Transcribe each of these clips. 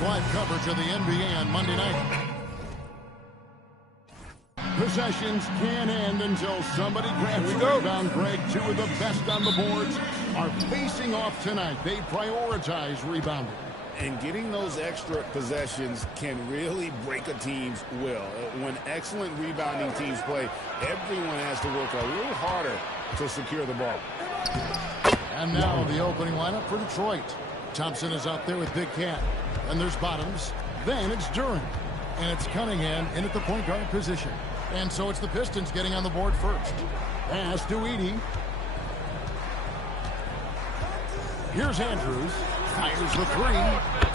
Watch live coverage of the NBA on Monday night. Possessions can end until somebody grabs the rebound. Greg, two of the best on the boards are facing off tonight. They prioritize rebounding. And getting those extra possessions can really break a team's will. When excellent rebounding teams play, everyone has to work a little harder to secure the ball. And now the opening lineup for Detroit. Thompson is out there with Big Cat. And there's Bottoms. Then it's Duren. And it's Cunningham in at the point guard position. And so it's the Pistons getting on the board first. Pass to Edey. Here's Andrews. Fires the three.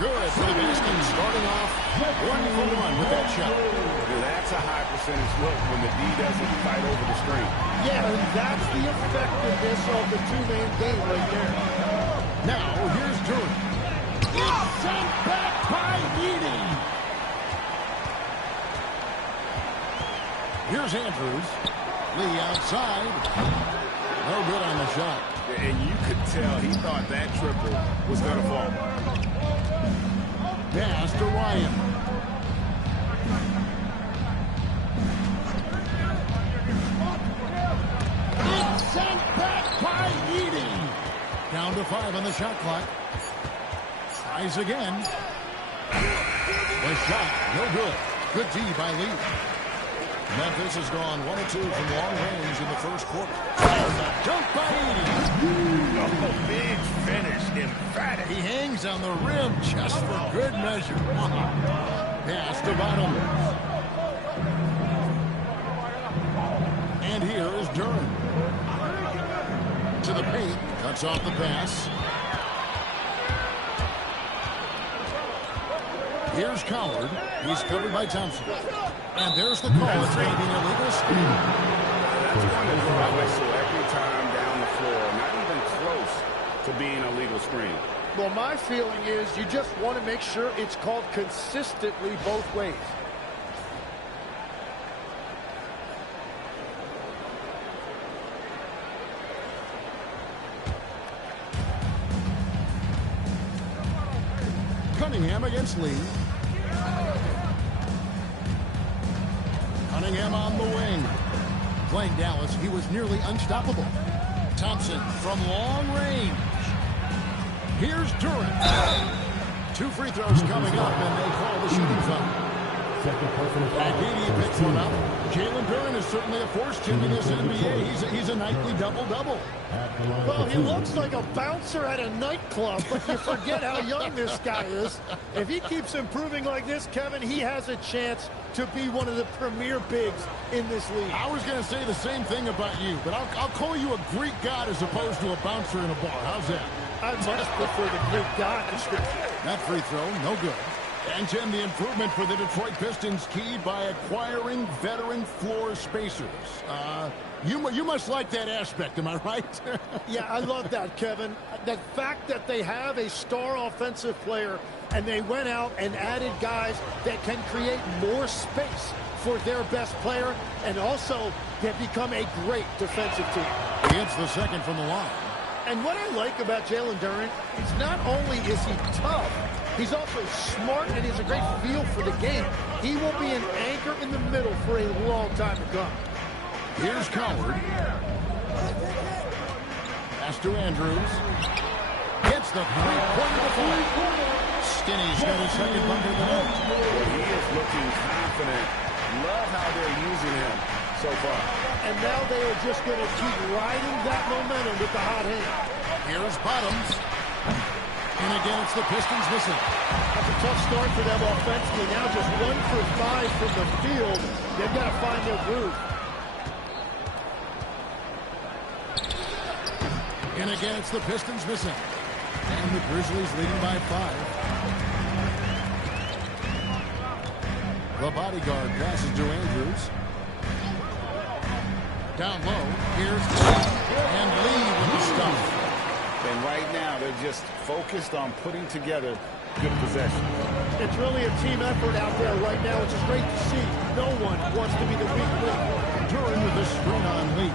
Good for the Pistons, starting off 1-for-1 with that shot. That's a high percentage look when the D doesn't fight over the screen. Yeah, and that's the effectiveness of the two-man game right there. Now, here's Duren. It's sent back by Edey. Here's Andrews. Lee outside. No good on the shot. And you could tell he thought that triple was going to fall. Pass to Ryan. It's sent back by Edey. Down to 5 on the shot clock. Tries again. The shot, no good. Good D by Lee. Memphis has gone 1-2 from long range in the first quarter. Dunk by Edey. Oh, big finish, emphatic. He hangs on the rim just for good measure. Pass to Bottom. And here is Duren. To the paint. Cuts off the pass. Here's Coward. He's covered by Thompson. And there's the call. It's going to be an illegal screen. That's one to draw a whistle every time down the floor. Not even close to being a legal screen. Well, my feeling is you just want to make sure it's called consistently both ways. Cunningham against Lee. Cunningham on the wing. Playing Dallas, he was nearly unstoppable. Thompson from long range. Here's Duren. 2 free throws coming up, and they call the shooting foul. Edey picks one up. Jalen Duren is certainly a force in this NBA. He's a nightly double-double. Well, he looks like a bouncer at a nightclub, but you forget how young this guy is. If he keeps improving like this, Kevin, he has a chance to be one of the premier bigs in this league. I was going to say the same thing about you, but I'll call you a Greek god as opposed to a bouncer in a bar. How's that? I much prefer the Greek god description. That free throw, no good. And Tim, the improvement for the Detroit Pistons keyed by acquiring veteran floor spacers. You must like that aspect, am I right? Yeah, I love that, Kevin. The fact that they have a star offensive player and they went out and added guys that can create more space for their best player, and also they've become a great defensive team. He hits the second from the line. And what I like about Jalen Duren is not only is he tough, he's also smart and he has a great feel for the game. He will be an anchor in the middle for a long time to come. Here's Coward. Pass to Andrews. Gets the three-pointer to fall. Skinny's got his second bucket of the night. He is looking confident. Love how they're using him so far. And now they are just going to keep riding that momentum with the hot hand. Here's Bottoms. And again, it's the Pistons missing. That's a tough start for them offensively. Now just 1 for 5 from the field. They've got to find their groove. And again, it's the Pistons missing. And the Grizzlies leading by 5. The bodyguard passes to Andrews. Down low, here's Lee. And Lee with the stuff. And right now, they're just focused on putting together good possession. It's really a team effort out there right now, which is great to see. No one wants to be the weak link. Duren with the screen on Lee.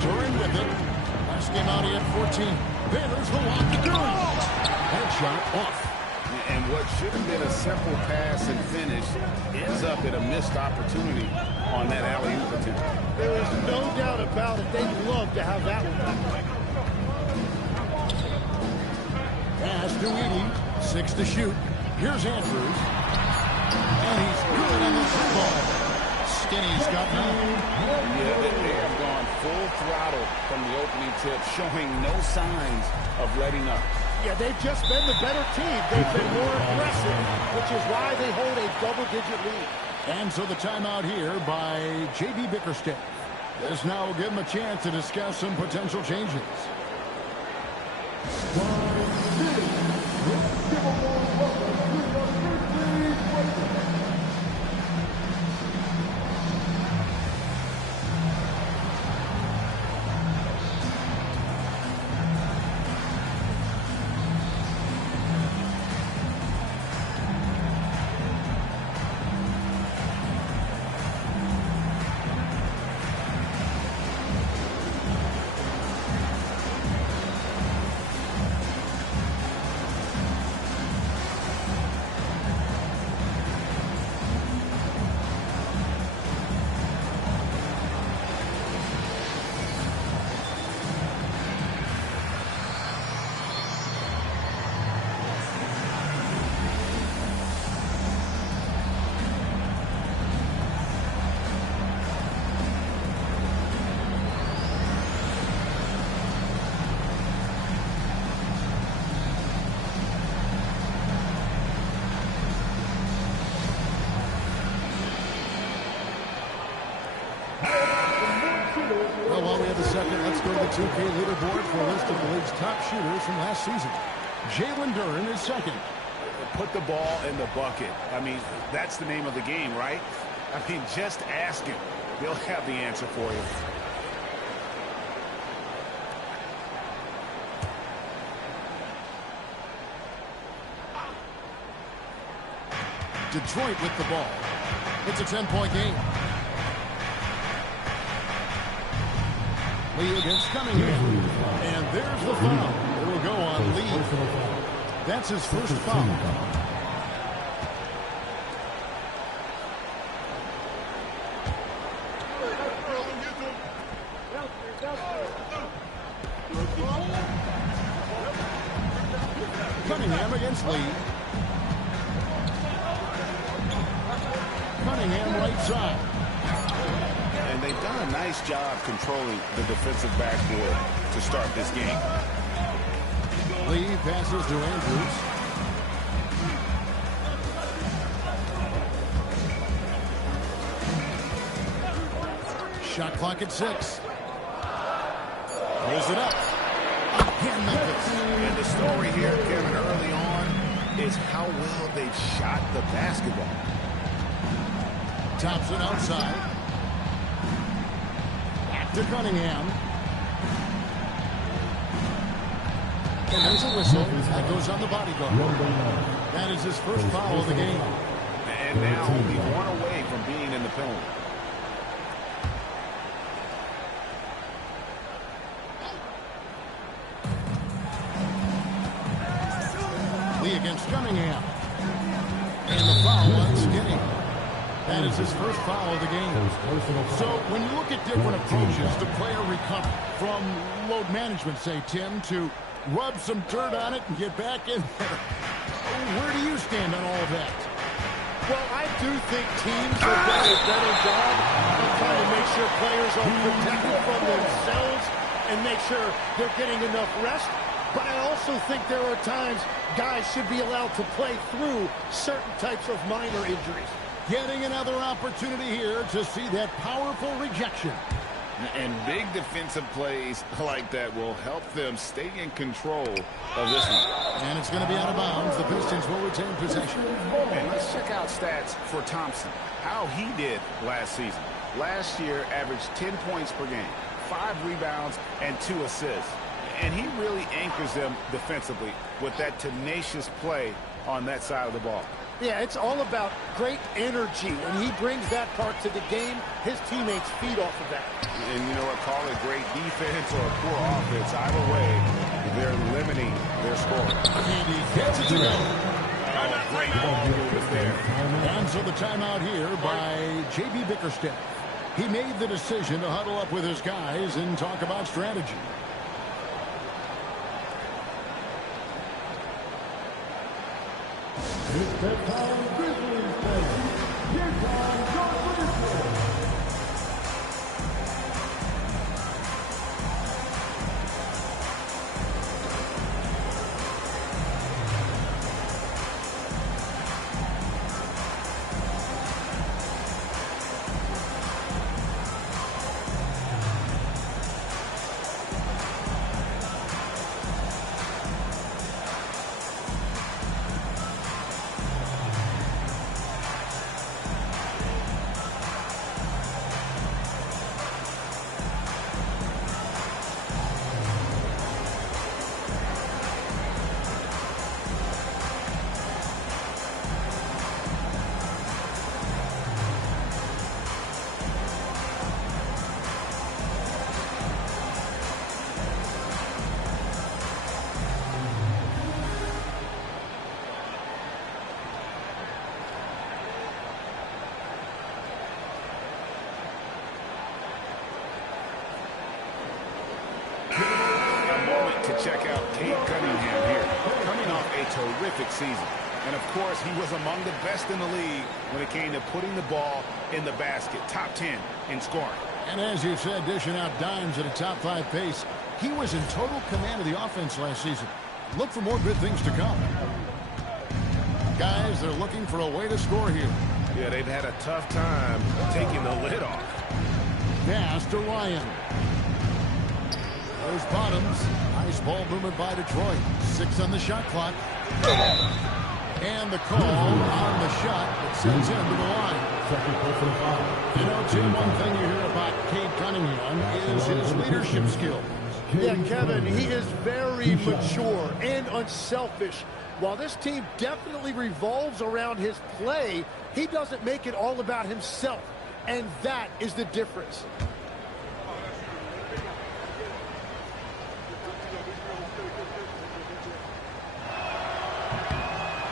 Duren with it. Pass Last game out, he had 14. There's the walk to do it. Headshot off. And what should have been a simple pass and finish ends up in a missed opportunity on that alley-oop attempt. There is no doubt about it. They'd love to have that one. Pass to Edey. 6 to shoot. Here's Andrews. And he's good on the three ball. Skinny's got 9. Yeah, they have gone full throttle from the opening tip, showing no signs of letting up. Yeah, they've just been the better team. They've been more aggressive, which is why they hold a double-digit lead. And so the timeout here by J.B. Bickerstaff. This now will give him a chance to discuss some potential changes. Well, while we have a second, let's go to the 2K leaderboard for a list of the league's top shooters from last season. Jalen Duren is second. Put the ball in the bucket. I mean, that's the name of the game, right? I mean, just ask him. He'll have the answer for you. Detroit with the ball. It's a 10-point game. Lee against Cunningham. And there's the foul. It will go on Lee. That's his first foul. Cunningham against Lee. Cunningham right side. And they've done a nice job controlling the defensive backboard to start this game. Lee passes to Andrews. Shot clock at 6. Pulls it up. Again, Memphis. And the story here, Kevin, early on is how well they've shot the basketball. Thompson outside. Back to Cunningham. And there's a whistle. That goes on the bodyguard. That is his first foul of the game. And now only one away from being in the penalty. Lee against Cunningham. And the foul on Skinny. That is his first foul of the game. So when you look at different approaches to player recovery, from load management, say, Tim, to rub some dirt on it and get back in there, where do you stand on all of that? Well, I do think teams have done a better job of trying to make sure players are protected from themselves and make sure they're getting enough rest. But I also think there are times guys should be allowed to play through certain types of minor injuries. Getting another opportunity here to see that powerful rejection. And big defensive plays like that will help them stay in control of this one. And it's going to be out of bounds. The Pistons will retain possession. And let's check out stats for Thompson. How he did last season. Last year, averaged 10 points per game, 5 rebounds, and 2 assists. And he really anchors them defensively with that tenacious play on that side of the ball. Yeah, it's all about great energy. When he brings that part to the game, his teammates feed off of that. And you know what, call it great defense or poor offense. Either way, they're limiting their scoring. And he gets it to go. Great ball movement there. And so the timeout here by J.B. Bickerstaff. He made the decision to huddle up with his guys and talk about strategy. To check out Cade Cunningham here, coming off a terrific season. And of course, he was among the best in the league when it came to putting the ball in the basket. Top 10 in scoring. And as you said, dishing out dimes at a top 5 pace. He was in total command of the offense last season. Look for more good things to come. Guys, they're looking for a way to score here. Yeah, they've had a tough time taking the lid off. Pass to Ryan. There's Bottoms. Nice ball movement by Detroit. 6 on the shot clock. And the call on the shot that sends him to the line. You know, Tim, one thing you hear about Cade Cunningham is his leadership skills. Yeah, Kevin, he is very mature and unselfish. While this team definitely revolves around his play, he doesn't make it all about himself. And that is the difference.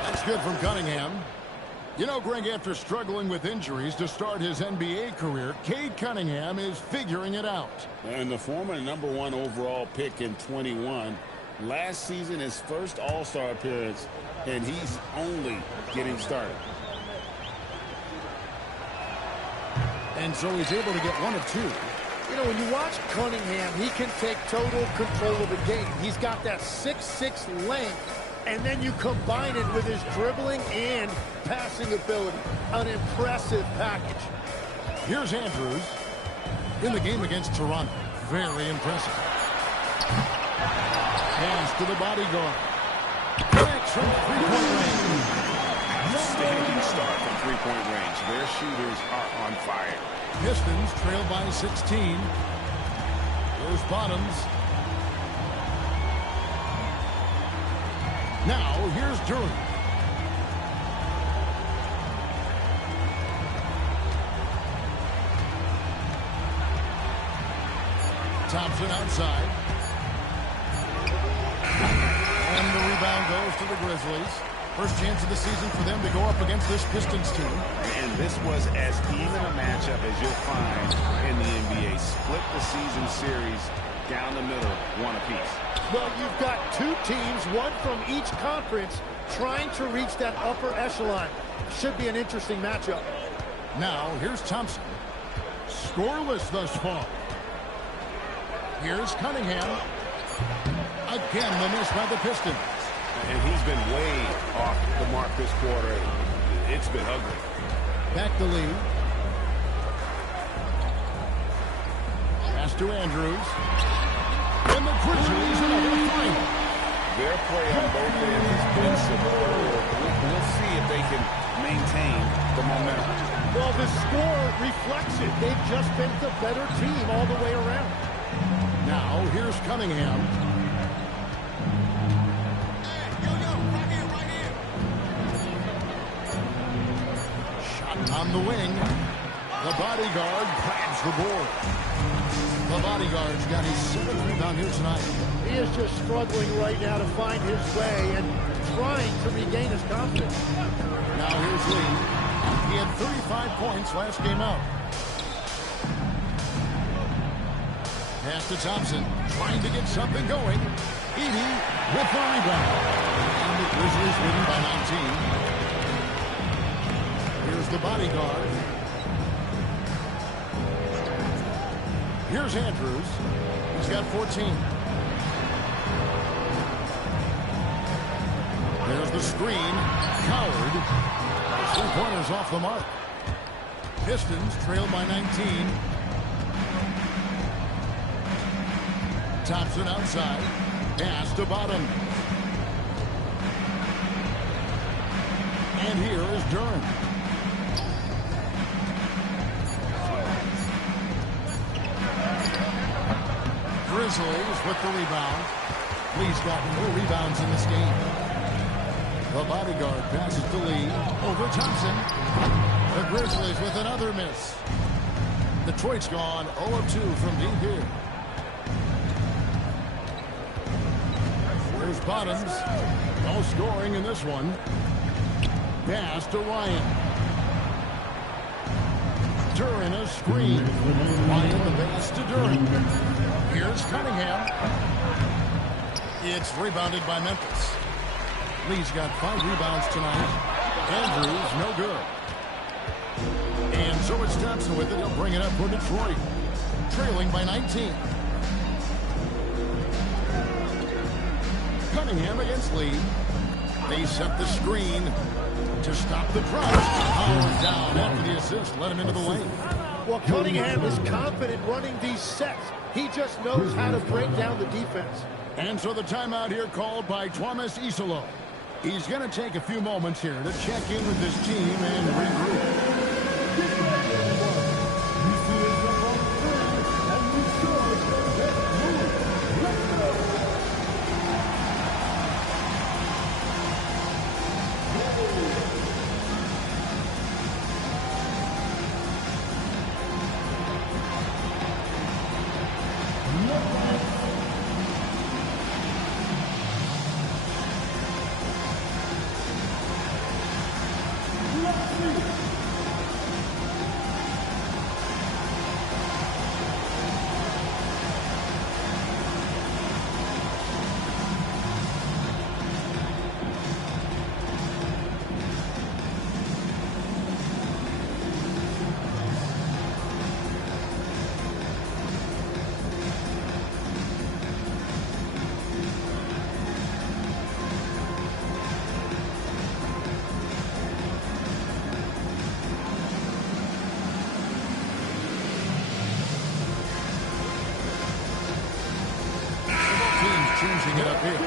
That's good from Cunningham. You know, Greg, after struggling with injuries to start his NBA career, Cade Cunningham is figuring it out. And the former #1 overall pick in 21, last season his first All-Star appearance, and he's only getting started. And so he's able to get 1 of 2. You know, when you watch Cunningham, he can take total control of the game. He's got that 6'6" length, and then you combine it with his dribbling and passing ability. An impressive package. Here's Andrews in the game against Toronto. Very impressive. Pass to the body guard. Connects from three-point range. Outstanding start from three-point range. Their shooters are on fire. Pistons trail by 16. There's Bottoms. Now, here's Durant. Thompson outside. And the rebound goes to the Grizzlies. First chance of the season for them to go up against this Pistons team. And this was as even a matchup as you'll find in the NBA. Split the season series down the middle, 1 apiece. Well, you've got 2 teams, one from each conference, trying to reach that upper echelon. Should be an interesting matchup. Now, here's Thompson. Scoreless thus far. Here's Cunningham. Again, the miss by the Pistons. And he's been way off the mark this quarter. It's been ugly. Back the lead. Pass to Andrews. And the Grizzlies another three. Their play on both ends has been superb. We'll see if they can maintain the momentum. Well, the score reflects it. They've just been the better team all the way around. Now, here's Cunningham. On the wing, the bodyguard grabs the board. The bodyguard's got his 7th rebound here tonight. He is just struggling right now to find his way and trying to regain his confidence. Now here's Lee. He had 35 points last game out. Pass to Thompson, trying to get something going. Edey with the rebound. And the Grizzlies leading by 19. Here's the bodyguard. Here's Andrews. He's got 14. There's the screen. Coward. 3-pointers off the mark. Pistons trail by 19. Thompson outside. Pass to Bottom. And here is Duren. Grizzlies with the rebound. Lee's gotten more rebounds in this game. The bodyguard passes to Lee. Over Thompson. The Grizzlies with another miss. Detroit's gone 0 of 2 from deep here. There's Bottoms. No scoring in this one. Pass to Ryan. Duren a screen. Ryan the pass to Duren. Here's Cunningham. It's rebounded by Memphis. Lee's got 5 rebounds tonight. Andrews, no good. And so it's Thompson with it. He'll bring it up for Detroit. Trailing by 19. Cunningham against Lee. They set the screen to stop the crunch. Howard down after the assist. Let him into the lane. Well, Cunningham is confident running these sets. He just knows how to break down the defense. And so the timeout here called by Thomas Isolo. He's going to take a few moments here to check in with his team and regroup. Changing it up here.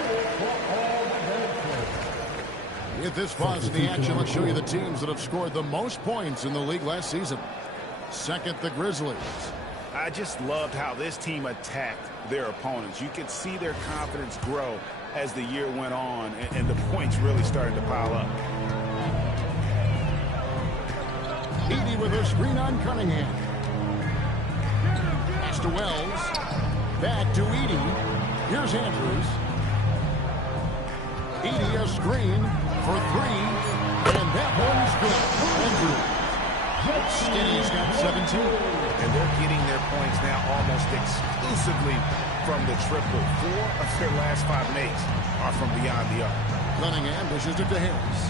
With this pause in the action, let's show you the teams that have scored the most points in the league last season. Second, the Grizzlies. I just loved how this team attacked their opponents. You could see their confidence grow as the year went on, and the points really started to pile up. Edey with a screen on Cunningham. Pass to Wells. Back to Edey. Here's Andrews. Edey a screen for 3. And that one's good. Andrews. Skinny's got 17. And they're getting their points now almost exclusively from the triple. 4 of their last 5 makes are from beyond the arc. Cunningham pushes it to Harris.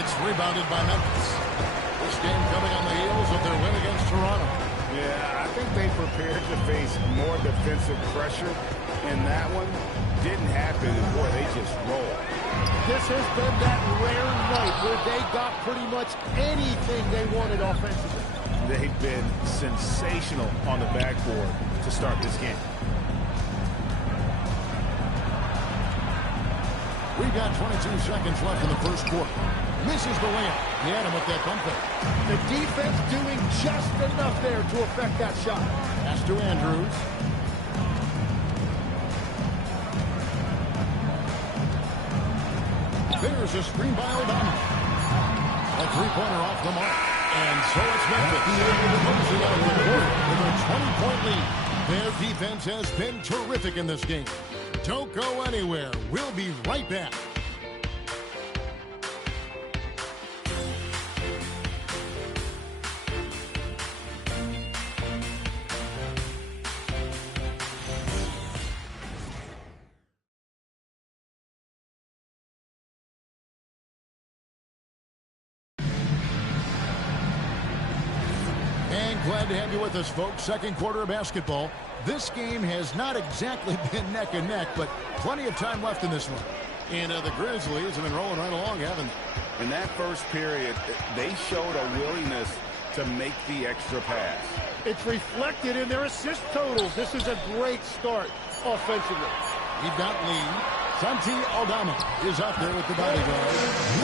It's rebounded by Memphis. This game coming on the heels of their win against Toronto. Yeah, I think they prepared to face more defensive pressure, and that one didn't happen, and boy, they just rolled. This has been that rare night where they got pretty much anything they wanted offensively. They've been sensational on the backboard to start this game. We've got 22 seconds left in the first quarter. Misses the layup. He had him with that bump fake. The defense doing just enough there to affect that shot. Pass to Andrews. There's a screen by Obama. A three-pointer off the mark. And so it's Memphis closing out the quarter with a 20-point lead. Their defense has been terrific in this game. Don't go anywhere. We'll be right back. Glad to have you with us, folks. Second quarter of basketball. This game has not exactly been neck and neck, but plenty of time left in this one. And the Grizzlies have been rolling right along, haven't they? In that first period, they showed a willingness to make the extra pass. It's reflected in their assist totals. This is a great start offensively. We've got Lee. Santi Aldama is out there with the bodyguard.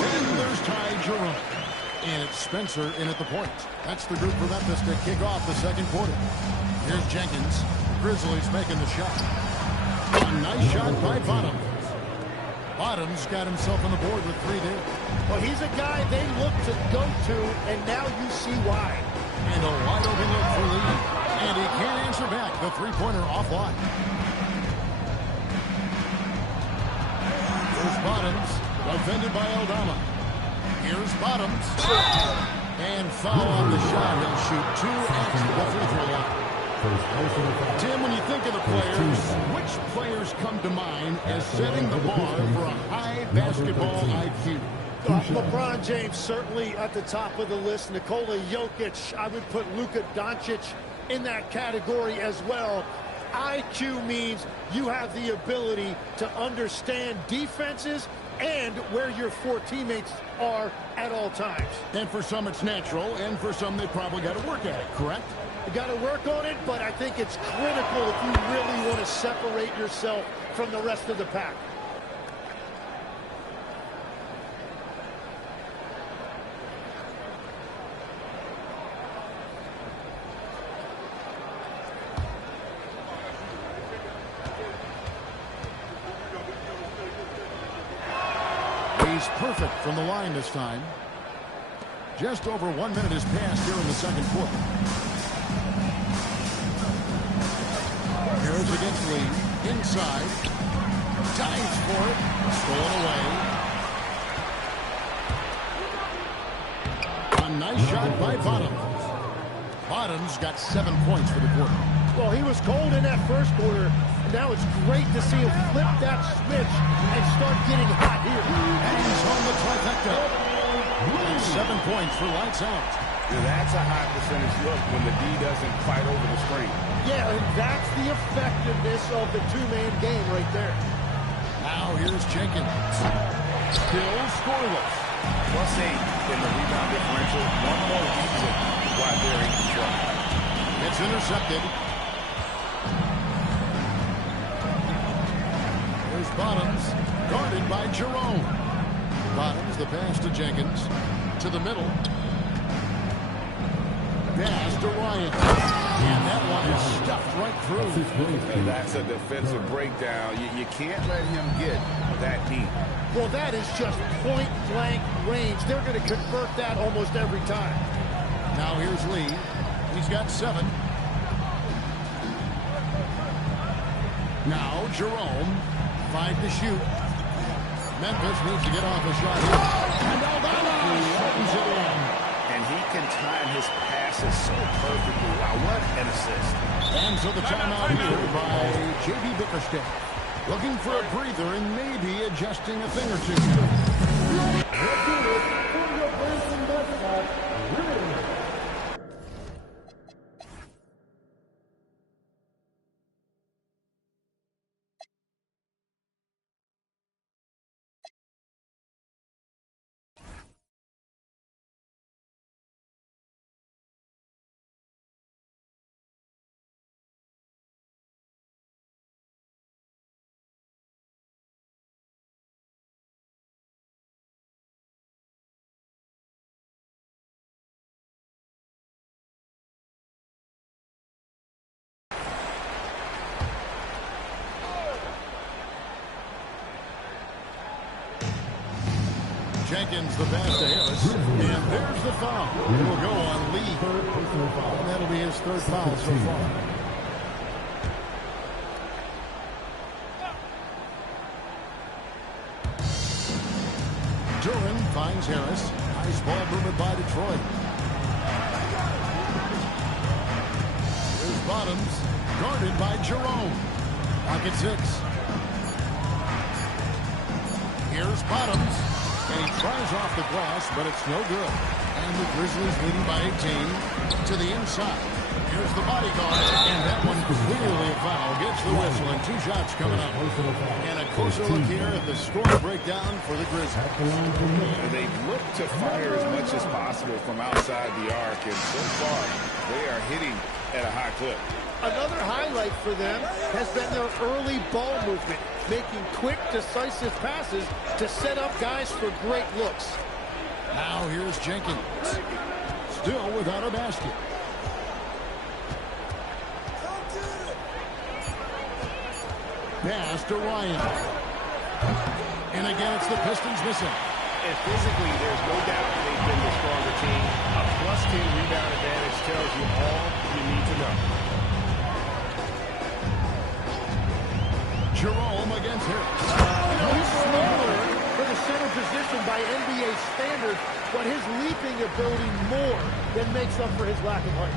And there's Ty Jerome. And it's Spencer in at the point. That's the group for Memphis to kick off the second quarter. Here's Jenkins. Grizzlies making the shot. A nice shot by Bottoms. Bottoms got himself on the board with 3 there. Well, he's a guy they look to go to, and now you see why. And a wide open look for Lee. And he can't answer back. The three-pointer offline. Here's Bottoms. Defended by Aldama. Here's Bottoms. And foul on the shot. He'll shoot 2 at the free throw line. Tim, when you think of the players, which players come to mind as setting the bar for a high basketball IQ? LeBron James certainly at the top of the list. Nikola Jokic, I would put Luka Doncic in that category as well. IQ means you have the ability to understand defenses and where your 4 teammates are at all times. And for some it's natural, and for some they probably got to work at it, correct? You got to work on it, but I think it's critical if you really want to separate yourself from the rest of the pack. He's perfect from the line this time. Just over 1 minute has passed here in the second quarter. Here's against Lee. Inside. Dives for it. Stolen away. A nice shot by Bottoms. Bottoms got 7 points for the quarter. Well, he was cold in that first quarter, and now it's great to see him flip that switch and start getting hot here. And he's on the trifecta. And 7 points for lights out. Yeah, that's a high percentage look when the D doesn't fight over the screen. Yeah, and that's the effectiveness of the two-man game right there. Now here's Jenkins. Still scoreless. +8 in the rebound differential. One more reason why they're in control. It's intercepted. Here's Bottoms, guarded by Jerome. Bottoms, the pass to Jenkins. To the middle. Pass to Ryan. And that one is stuffed right through. And that's a defensive breakdown. You can't let him get that deep. Well, that is just point-blank range. They're going to convert that almost every time. Now here's Lee. He's got 7. Now Jerome. 5 to shoot. Memphis needs to get off a shot here. And Aldama settles it in. And he can time his passes so perfectly. Wow, what an assist. And so the timeout here by J.B. Bickerstaff. Looking for a breather and maybe adjusting a thing or two. Jenkins the pass to Harris. And there's the foul. It will go on Lee. And that'll be his third foul so far. Duran finds Harris. Nice ball movement by Detroit. Here's Bottoms. Guarded by Jerome. Pocket 6. Here's Bottoms. And he tries off the glass, but it's no good. And the Grizzlies leading by 18 to the inside. Here's the bodyguard. And that one clearly a foul. Gets the whistle and 2 shots coming up. And a closer look here at the score breakdown for the Grizzlies. They've looked to fire as much as possible from outside the arc. And so far, they are hitting at a high clip. Another highlight for them has been their early ball movement, making quick, decisive passes to set up guys for great looks. Now here's Jenkins. Still without a basket. Pass to Ryan. And again, it's the Pistons missing. And physically, there's no doubt they've been the stronger team. A +10 rebound advantage tells you all you need to know. Jerome against Harris. He's smaller for the center position by NBA standards, but his leaping ability more than makes up for his lack of height.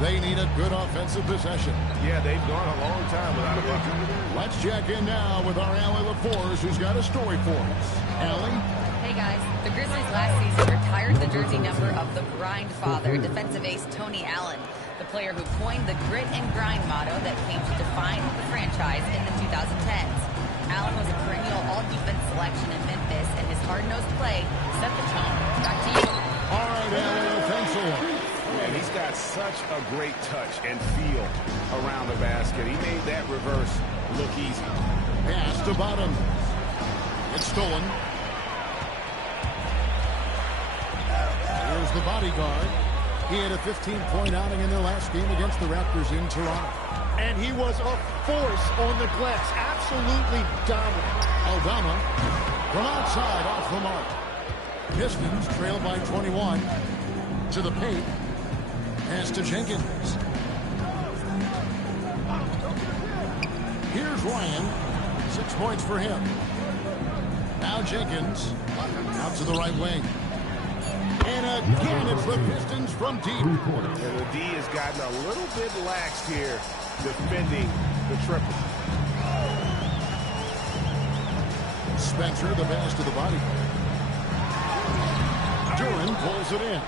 They need a good offensive possession. Yeah, they've gone a long time without a bucket. Let's check in now with our Allie LaForce, who's got a story for us. Allie? Hey guys, the Grizzlies last season retired the jersey number of the grind father, defensive ace Tony Allen, the player who coined the grit and grind motto that came to define the franchise in the 2010s. Allen was a perennial all-defense selection in Memphis, and his hard-nosed play set the tone. Back to you. All right, Allie, thanks a lot. And he's got such a great touch and feel around the basket. He made that reverse look easy. Pass to Bottoms. It's stolen. Here's the bodyguard. He had a 15-point outing in their last game against the Raptors in Toronto. And he was a force on the glass. Absolutely dominant. Aldama from outside off the mark. Pistons trail by 21 to the paint. Pass to Jenkins. Here's Ryan. 6 points for him. Now Jenkins out to the right wing. And again, it's the Pistons from deep. And the D has gotten a little bit laxed here defending the triple. Spencer, the pass to the body. Duran pulls it in.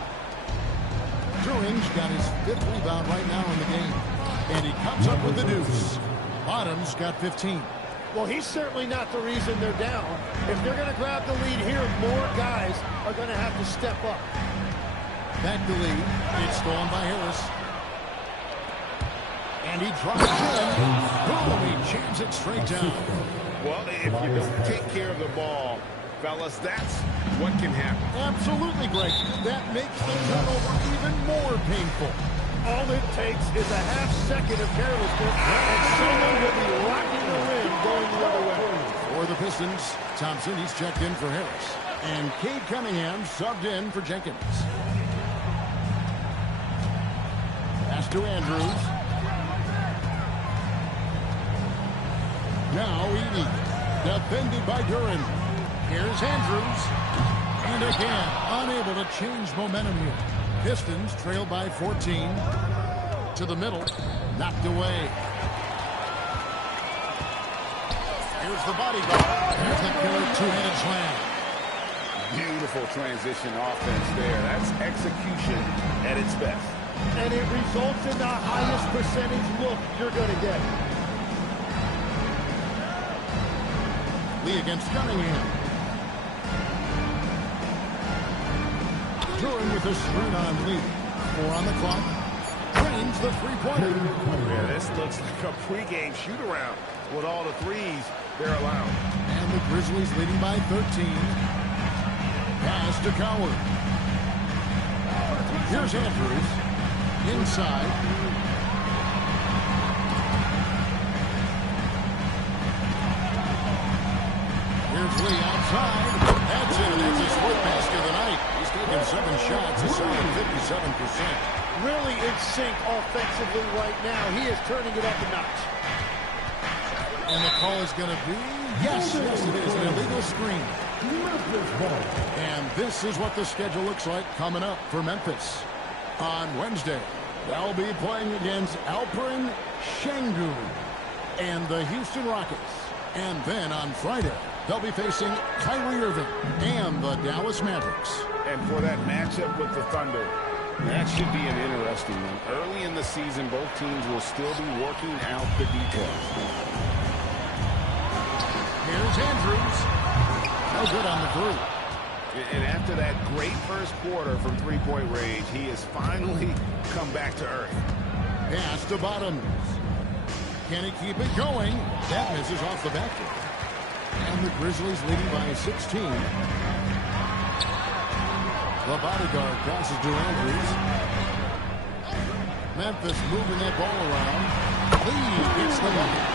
Duran's got his 5th rebound right now in the game. And he comes up with the deuce. Bottoms got 15. Well, he's certainly not the reason they're down. If they're going to grab the lead here, more guys are going to have to step up. Back the lead. It's stolen by Harris. And he drops it in. Boom, he jams it straight down. Well, if you don't take care of the ball, fellas, that's what can happen. Absolutely, Greg. That makes the turnover even more painful. All it takes is a half second of carelessness, and someone will be rocking the rim going the other way. For the Pistons, Thompson, he's checked in for Harris. And Cade Cunningham subbed in for Jenkins. Pass to Andrews. Now Edey, defended by Duran. Here's Andrews. And again, unable to change momentum here. Pistons trail by 14. To the middle. Knocked away. Here's the bodyguard. There's the killer two-handed slam. Beautiful transition offense there. That's execution at its best. And it results in the highest percentage look you're going to get. Lee against Cunningham. Duran with a screen on Lee. 4 on the clock. Drains the three-pointer. Yeah, this looks like a pregame shoot-around with all the threes they're allowed. And the Grizzlies leading by 13. Pass to Coward. Here's Andrews. Inside. Here's Lee outside. Thompson, and that's his fourth basket of the night. He's taken 7 shots, a solid 57%. Really in sync offensively right now. He is turning it up a notch. And the call is going to be, yes, it is, an illegal screen. And this is what the schedule looks like coming up for Memphis. On Wednesday, they'll be playing against Alperen Şengün and the Houston Rockets. And then on Friday, they'll be facing Kyrie Irving and the Dallas Mavericks. And for that matchup with the Thunder, that should be an interesting one. Early in the season, both teams will still be working out the details. Here's Andrews. No good on the three. And after that great first quarter from three-point range, he has finally come back to earth. Pass to Bottoms. Can he keep it going? That misses off the backboard. And the Grizzlies leading by 16. The bodyguard passes to Andrews. Memphis moving that ball around. Lee gets the bucket.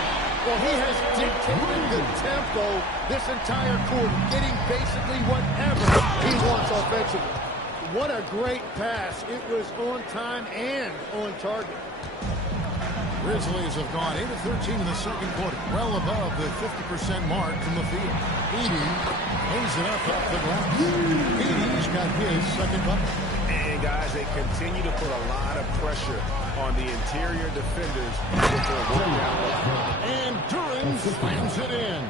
Well, he has dictated the tempo this entire quarter, getting basically whatever he wants offensively. What a great pass. It was on time and on target. Grizzlies have gone 8 of 13 in the second quarter, well above the 50% mark from the field. Edey lays it up off the glass. Edey's got his second bucket. And, guys, they continue to put a lot of pressure on the interior defenders with their workout. And Duren slams it in.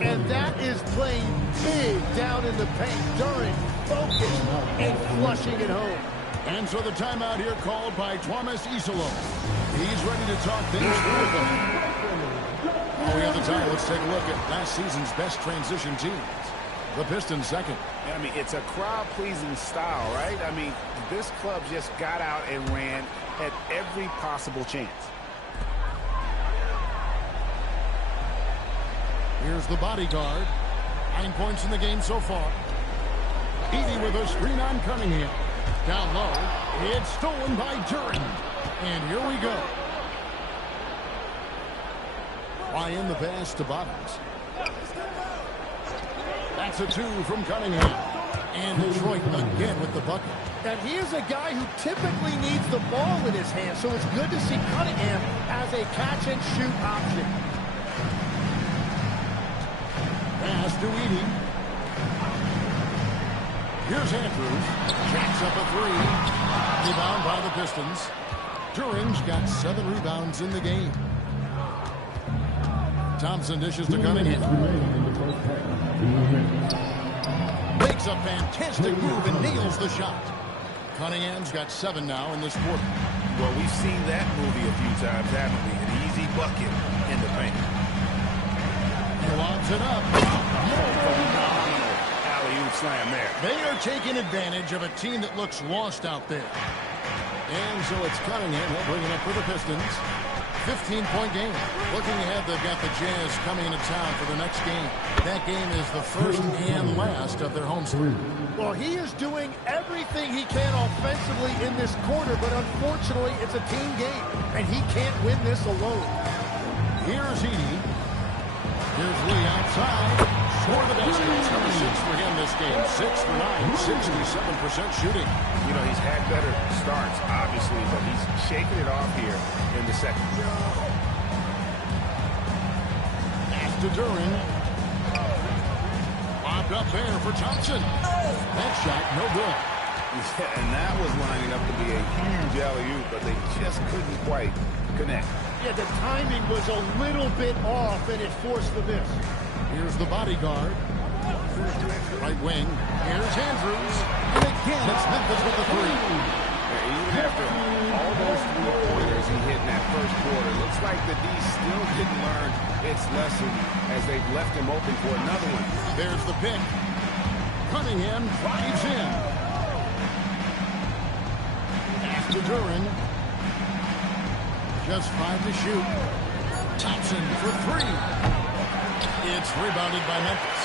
And that is playing big down in the paint. Duren focused and flushing it home. And so the timeout here called by Thomas Isolo. He's ready to talk things through with them. Oh, we have the time. Let's take a look at last season's best transition teams. The Pistons second. I mean, it's a crowd-pleasing style, right? I mean, this club just got out and ran at every possible chance. Here's the bodyguard. 9 points in the game so far. Edey with a screen on Cunningham. Down low. It's stolen by Duren. And here we go. Ryan the pass to Bottoms. That's a 2 from Cunningham. And Detroit again with the bucket. And he is a guy who typically needs the ball in his hand, so it's good to see Cunningham as a catch-and-shoot option. Pass to Edey. Here's Andrews. Jacks up a 3. Rebound by the Pistons. Duren's got 7 rebounds in the game. Thompson dishes to Cunningham. Makes a fantastic move and nails the shot. Cunningham's got 7 now in this quarter. Well, we've seen that movie a few times, haven't we? An easy bucket in the paint. He lobs it up. Phenomenal alley-oop slam there. They are taking advantage of a team that looks lost out there. And so it's Cunningham. He'll bring it up for the Pistons. 15-point game. Looking ahead, they've got the Jazz coming into town for the next game. That game is the first and last of their home series. Well, he is doing everything he can offensively in this quarter, but unfortunately, it's a team game, and he can't win this alone. Here's Edey. Here's Lee outside. Score the basket. It's number 6 for him this game. 6 for 9, 67% shooting. You know, he's had better starts, obviously, but he's shaking it off here in the second. Pass to Duren. Lobbed up there for Thompson. That shot, no good. Yeah, and that was lining up to be a huge alley-oop, but they just couldn't quite connect. Yeah, the timing was a little bit off, and it forced the miss. Here's the bodyguard. Right wing. Here's Andrews. And again, it's Memphis with the 3. Even after all those 3-pointers he hit in that first quarter, looks like the D still didn't learn its lesson as they've left him open for another one. There's the pick. Cunningham drives in. Pass to Duren. Just 5 to shoot. Thompson for 3. It's rebounded by Memphis.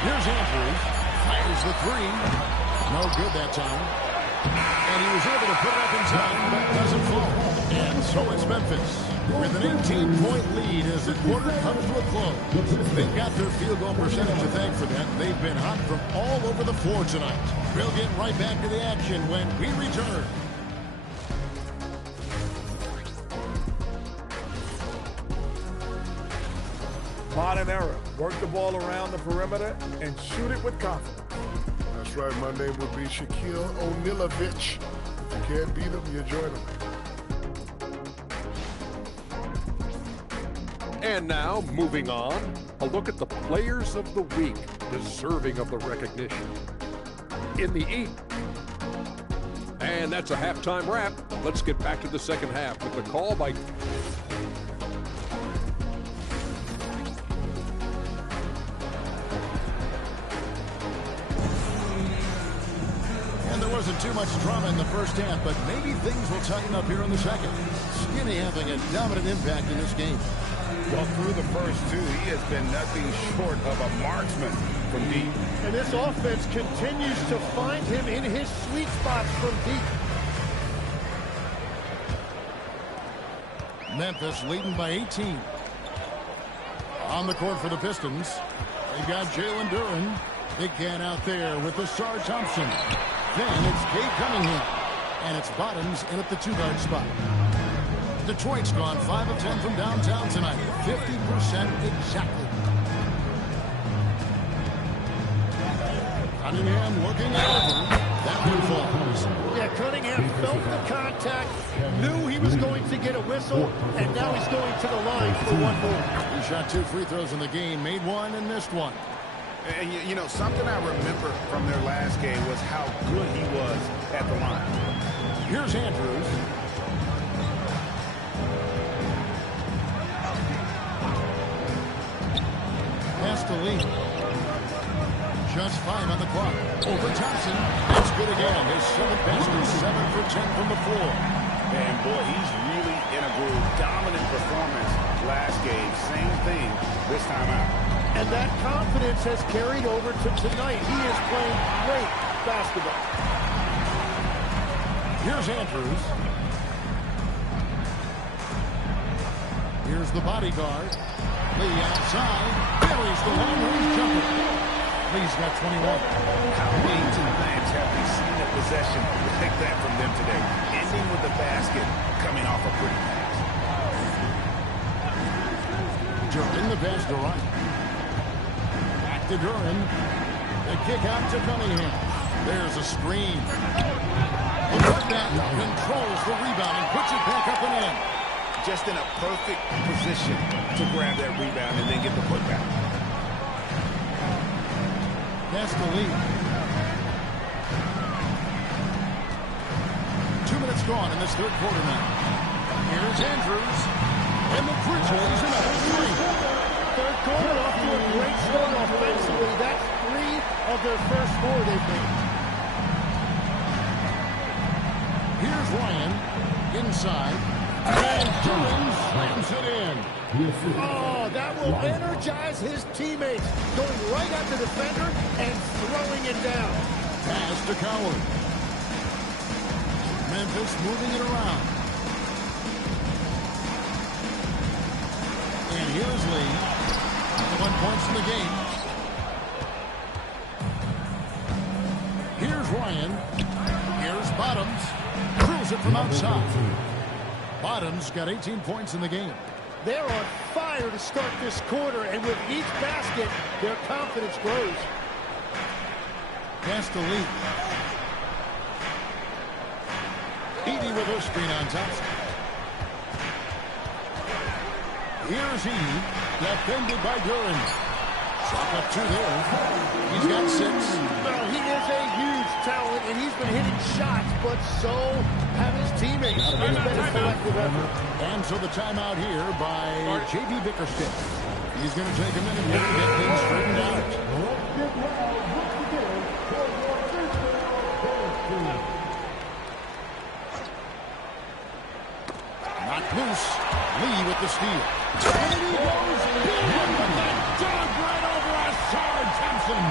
Here's Andrews. Fires the 3. No good that time. And he was able to put it up in time, but doesn't fall. And so it's Memphis with an 18-point lead as the quarter comes to a close. They've got their field goal percentage to thank for that. They've been hot from all over the floor tonight. We'll get right back to the action when we return. Modern era. Work the ball around the perimeter and shoot it with confidence. That's right. My name would be Shaquille O'Nealovich. If you can't beat him, you join him. And now, moving on, a look at the players of the week deserving of the recognition in the East. And that's a halftime wrap. Let's get back to the second half with the call by... And there wasn't too much drama in the first half, but maybe things will tighten up here in the second. Skinny having a dominant impact in this game. Well, through the first two, he has been nothing short of a marksman from deep. And this offense continues to find him in his sweet spots from deep. Memphis leading by 18. On the court for the Pistons, they've got Jalen Duren. Big can out there with the Sarge Thompson. Then it's Cade Cunningham. And it's Bottoms in at the two-guard spot. Detroit's gone 5 of 10 from downtown tonight. 50% exactly. Cunningham looking over. That one falls. Yeah, Cunningham felt the contact, knew he was going to get a whistle, and now he's going to the line for one more. He shot 2 free throws in the game, made one and missed one. And, you know, something I remember from their last game was how good he was at the line. Here's Andrews. Pass to Lee. Just 5 on the clock. Over Thompson. That's good again. His 7th basket, 7 for 10 from the floor. And, boy, he's really in a groove. Dominant performance last game. Same thing this time out. And that confidence has carried over to tonight. He is playing great basketball. Here's Andrews. Here's the bodyguard. Lee outside. Buries the long-range jumper. Lee's got 21. How many times have we seen a possession like that from them today? Ending with the basket coming off a pretty pass. Duren the pass to right. Back to Duren. The kick out to Cunningham. There's a screen. The putback controls the rebound and puts it back up and in. Just in a perfect position to grab that rebound and then get the putback. That's the lead. 2 minutes gone in this third quarter now. Here's Andrews. And the Grizzlies another 3. Third quarter off to a great start offensively. That's 3 of their first 4 they've made. Here's Ryan inside. And Duren slams it in. Oh, that will energize his teammates. Going right at the defender and throwing it down. Pass to Coward. Memphis moving it around. And here's Lee. 21 points in the game. Here's Ryan. Here's Bottoms. Drills it from outside. Bottoms got 18 points in the game. They're on fire to start this quarter, and with each basket, their confidence grows. Pass to Lee. Edey with her screen on Thompson. Here's Edey, defended by Duren. Shot up 2 there. He's got 6. Well, he is a huge talent, and he's been hitting shots, but so have his teammates. It's been a collective effort. And so the timeout here by J.B. Bickerstaff. He's going to take a minute here to get things straightened out. Knocked loose. Lee with the steal. And he goes in with that dunk right over Sarge Thompson.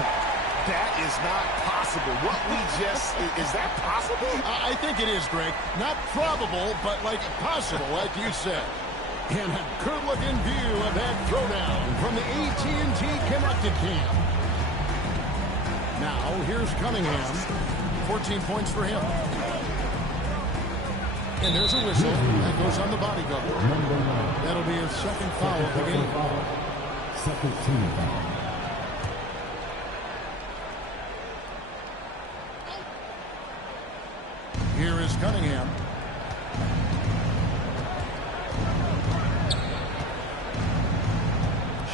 That is not possible. What we just, is that possible? I think it is, Greg. Not probable, but like possible, like you said. And a good-looking view of that throwdown from the AT&T Connected Camp. Now, here's Cunningham. 14 points for him. And there's a whistle. That goes on the bodyguard. That'll be his second foul of the game. Second team foul. Here is Cunningham.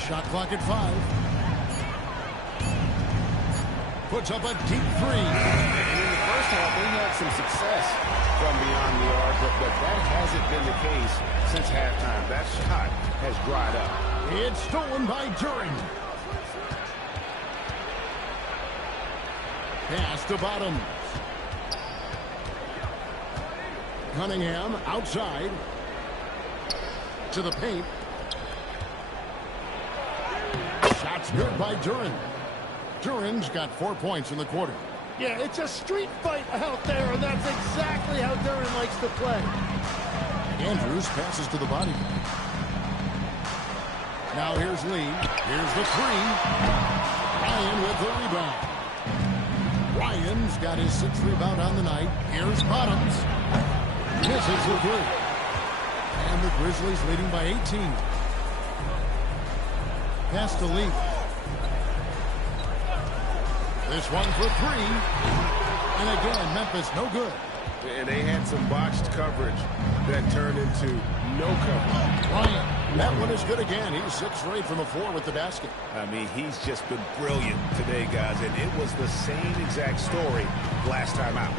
Shot clock at 5. Puts up a deep 3. In the first half, they had some success from beyond the arc, but that hasn't been the case since halftime. That shot has dried up. It's stolen by Duren. Pass to Bottoms. Cunningham outside to the paint. Shot's good by Duren. Duren's got 4 points in the quarter. Yeah, it's a street fight out there, and that's exactly how Duren likes to play. Andrews passes to the body. Now here's Lee. Here's the 3. Ryan with the rebound. Ryan's got his 6th rebound on the night. Here's Bottoms. Misses the 3. And the Grizzlies leading by 18. Pass to Lee. This one for 3. And again, Memphis no good. And they had some botched coverage that turned into no coverage. Ryan, that one is good again. He's 6 straight from the floor with the basket. I mean, he's just been brilliant today, guys. And it was the same exact story last time out.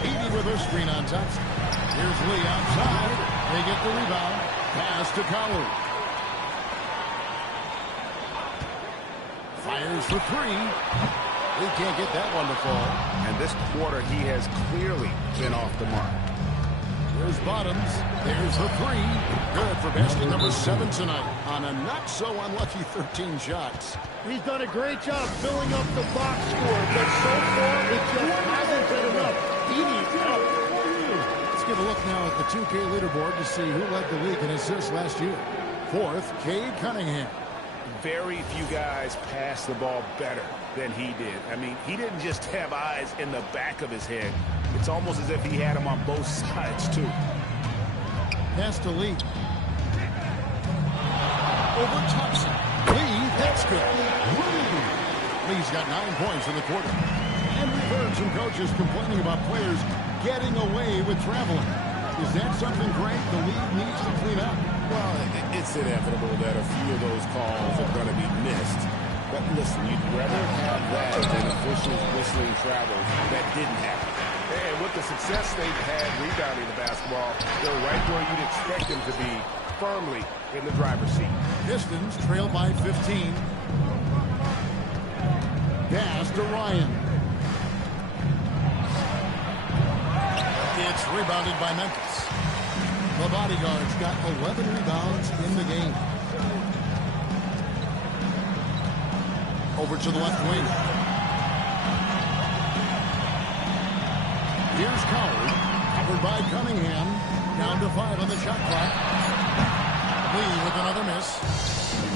Edey with her screen on top. Here's Lee outside. They get the rebound. Pass to Coward. Fires for 3. He can't get that one to fall. And this quarter, he has clearly been off the mark. There's Bottoms. There's the 3. Good for basket number 7 tonight on a not-so-unlucky 13 shots. He's done a great job filling up the box score, but so far it just hasn't been enough. Edey's out. Let's get a look now at the 2K leaderboard to see who led the league in assists last year. 4th, Cade Cunningham. Very few guys pass the ball better than he did. I mean, he didn't just have eyes in the back of his head. It's almost as if he had them on both sides, too. Pass to Lee. Over Thompson. Lee, that's good. Lee's got 9 points in the quarter. And we've heard some coaches complaining about players getting away with traveling. Is that something, Greg, the league needs to clean up? Well, it's inevitable that a few of those calls are going to be missed. But listen, you'd rather have that than officials whistling travels that didn't happen. And with the success they've had rebounding the basketball, they're right where you'd expect them to be, firmly in the driver's seat. Pistons trail by 15. Pass to Ryan. It's rebounded by Memphis. The bodyguard's got 11 rebounds in the game. Over to the left wing. Here's Coward. Covered by Cunningham. Down to 5 on the shot clock. Lee with another miss.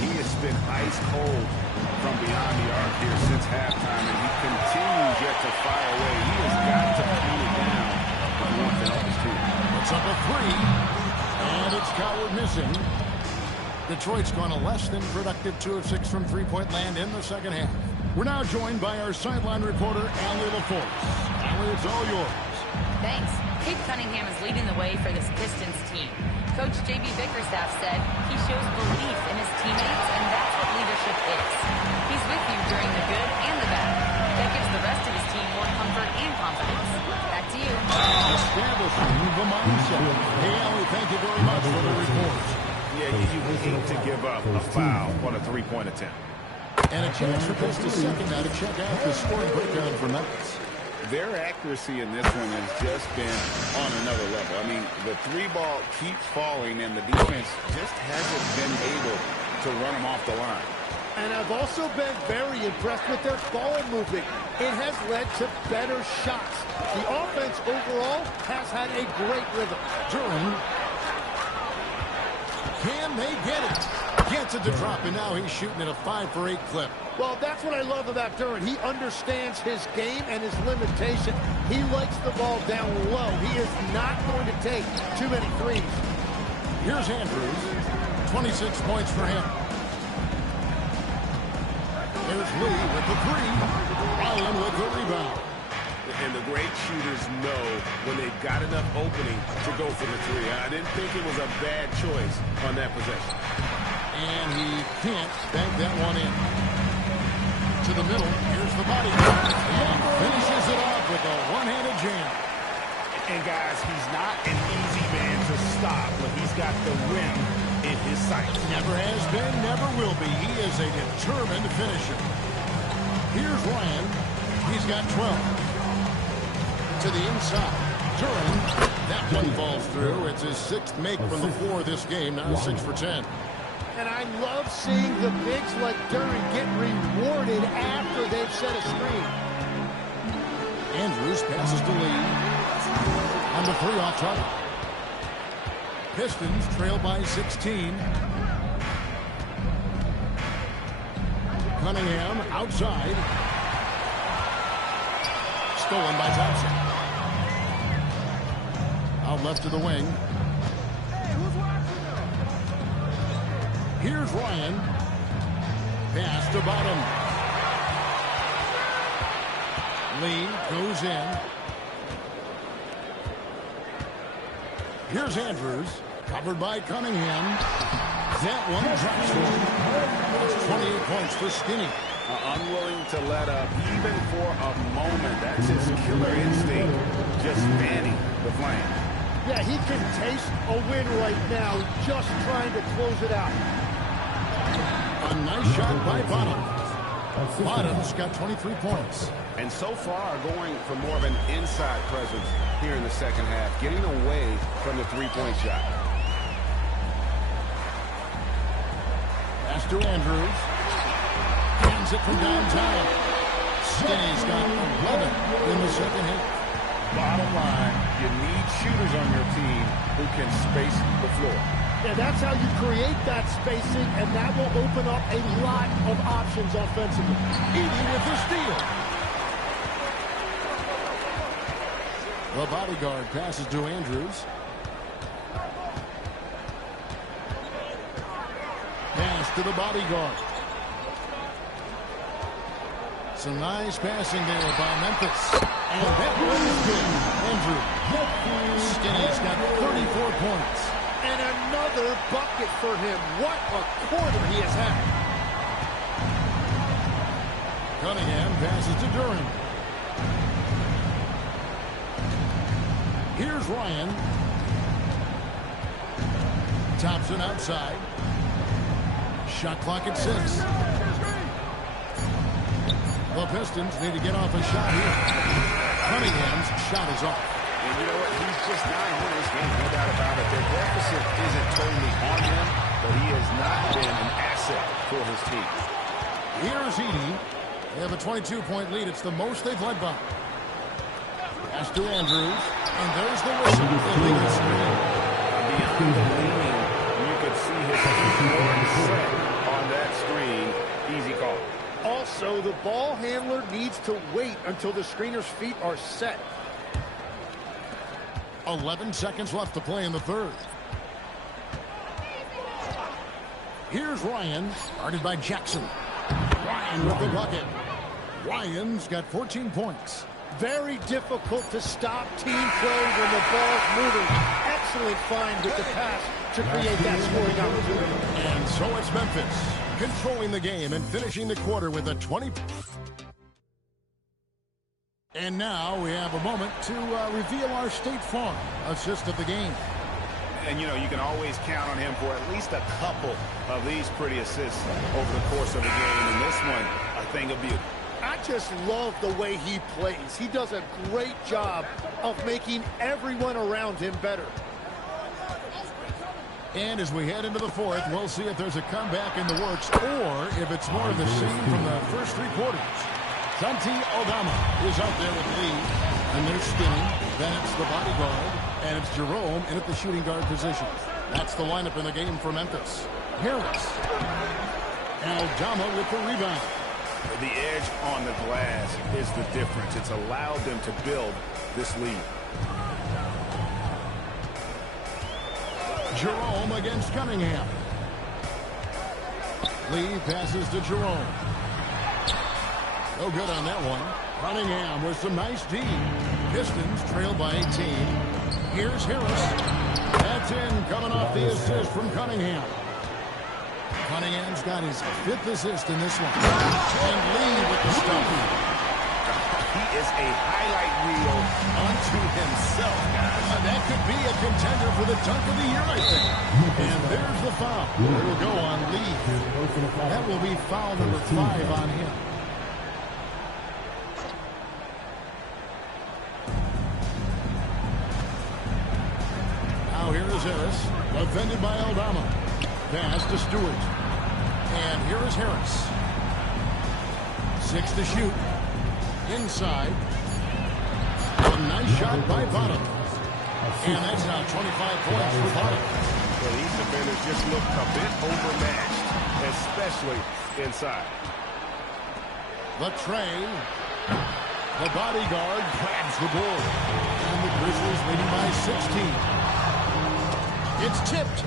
He has been ice cold from beyond the arc here since halftime, and he continues yet to fire away. He has got to clean it down if he wants to help his team. Puts up a 3. And it's Coward missing. Detroit's gone a less than productive 2 of 6 from three-point land in the second half. We're now joined by our sideline reporter, Allie LaForce. Allie, it's all yours. Thanks. Cade Cunningham is leading the way for this Pistons team. Coach J.B. Bickerstaff said he shows belief in his teammates, and that's what leadership is. He's with you during the good and the bad. That gives the rest of his team more comfort and confidence. Back to you. Establishing the mindset. Hey, Allie, thank you very much for the report. Yeah, you hate to give up a foul on a three-point attempt. And a chance for just a second now to check out the scoring breakdown for Memphis. Their accuracy in this one has just been on another level. I mean, the 3 ball keeps falling, and the defense just hasn't been able to run them off the line. And I've also been very impressed with their ball movement. It has led to better shots. The offense overall has had a great rhythm. Duren. Can they get it? Gets it to drop, and now he's shooting at a 5 for 8 clip. Well, that's what I love about Duren. He understands his game and his limitation. He likes the ball down low. He is not going to take too many threes. Here's Andrews. 26 points for him. There's Lee with the 3. Ryan with the rebound. And the great shooters know when they've got enough opening to go for the 3. I didn't think it was a bad choice on that possession. And he can't bank that one in. To the middle. Here's the body. And finishes it off with a one-handed jam. And guys, he's not an easy man to stop, but he's got the rim in his sights. Never has been, never will be. He is a determined finisher. Here's Ryan. He's got 12. To the inside. Duren. That one falls through. It's his 6th make from the floor this game. Now 6 for 10. And I love seeing the bigs like Duren get rewarded after they've set a screen. Andrews passes to Lee. On the 3 off target. Pistons trail by 16. Cunningham outside. Stolen by Thompson. Out left to the wing. Here's Ryan. Pass to bottom. Lee goes in. Here's Andrews. Covered by Cunningham. That one drops home. That's 28 points for Skinny. Unwilling to let up even for a moment. That's his killer instinct. Just fanning the flame. Yeah, he can taste a win right now, just trying to close it out. A nice shot by Bottom. Bottom's got 23 points. And so far going for more of an inside presence here in the second half, getting away from the three-point shot. Pass to Andrews. Hands it from downtown. Skinny's got 11 in the second half. Bottom line, you need shooters on your team who can space the floor. Yeah, that's how you create that spacing, and that will open up a lot of options offensively. Edey with the steal. The bodyguard passes to Andrews. Pass to the bodyguard. Some nice passing there by Memphis. And that one is good. Andrews. Skinny's got 34 points. And another bucket for him. What a quarter he has had. Cunningham passes to Duren. Here's Ryan. Thompson outside. Shot clock at 6. The Pistons need to get off a shot here. Cunningham's shot is off. And you know what? He's just not in this game. No doubt about it. Their deficit isn't totally on him, but he has not been an asset for his team. Here's Edey. They have a 22-point lead. It's the most they've led by. Pass to Andrews. And there's the whistle. Illegal screen. Beyond the leaning, you could see his feet set on that screen. Easy call. Also, the ball handler needs to wait until the screener's feet are set. 11 seconds left to play in the third. Here's Ryan, guarded by Jackson. Ryan with the bucket. Ryan's got 14 points. Very difficult to stop team play when the ball's moving. Excellent find with the pass to create that scoring opportunity. And so it's Memphis controlling the game and finishing the quarter with a 20. And now we have a moment to reveal our State Farm assist of the game. And, you know, you can always count on him for at least a couple of these pretty assists over the course of the game. And this one, a thing of beauty. I just love the way he plays. He does a great job of making everyone around him better. And as we head into the fourth, we'll see if there's a comeback in the works or if it's more of the same from the first three quarters. Santi Aldama is out there with Lee. And they're spinning. Then it's the bodyguard. And it's Jerome in at the shooting guard position. That's the lineup in the game for Memphis. Harris. Aldama with the rebound. The edge on the glass is the difference. It's allowed them to build this lead. Jerome against Cunningham. Lee passes to Jerome. No good on that one. Cunningham with some nice D. Pistons trail by 18. Here's Harris. That's in, coming off the assist from Cunningham. Cunningham's got his 5th assist in this one. And Lee with the stuff. He is a highlight reel unto himself, guys. That could be a contender for the dunk of the year, I think. And there's the foul. It will go on Lee. That will be foul number 5 on him. Now here is Harris. Defended by Aldama. Pass to Stewart. And here is Harris. 6 to shoot. Inside. A nice shot by Bottoms. And that's now 25 points for Bottoms. Well, these defenders just look a bit overmatched, especially inside. The tray. The bodyguard grabs the board. And the Grizzlies leading by 16. It's tipped.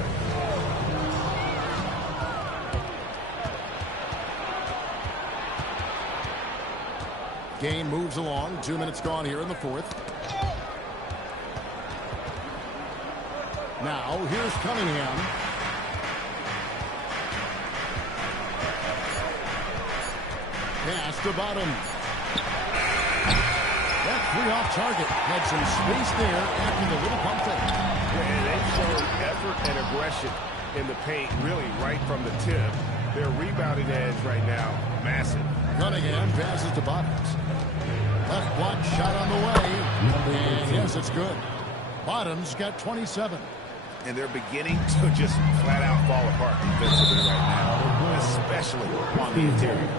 Game moves along. 2 minutes gone here in the fourth. Now, here's Cunningham. Pass to Bottom. That 3 off target. Had some space there after the little pump fake. And they've shown effort and aggression in the paint, really right from the tip. Their rebounding edge right now, massive. Cunningham passes to Bottoms. Left block shot on the way. And yes, it's good. Bottoms got 27. And they're beginning to just flat out fall apart defensively right now, especially on the interior.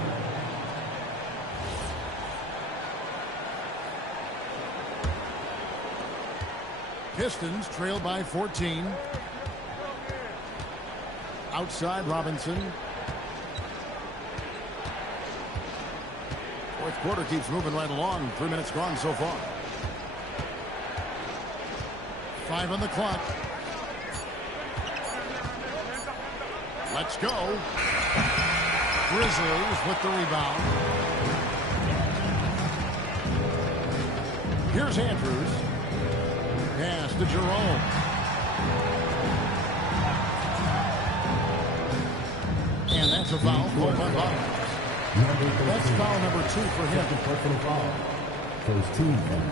Pistons trail by 14. Outside Robinson. Fourth quarter keeps moving right along. 3 minutes gone so far. 5 on the clock. Let's go. Grizzlies with the rebound. Here's Andrews. Pass to Jerome. And that's a foul for Van Bottoms. That's foul number 2 for him. Personal foul. First team foul.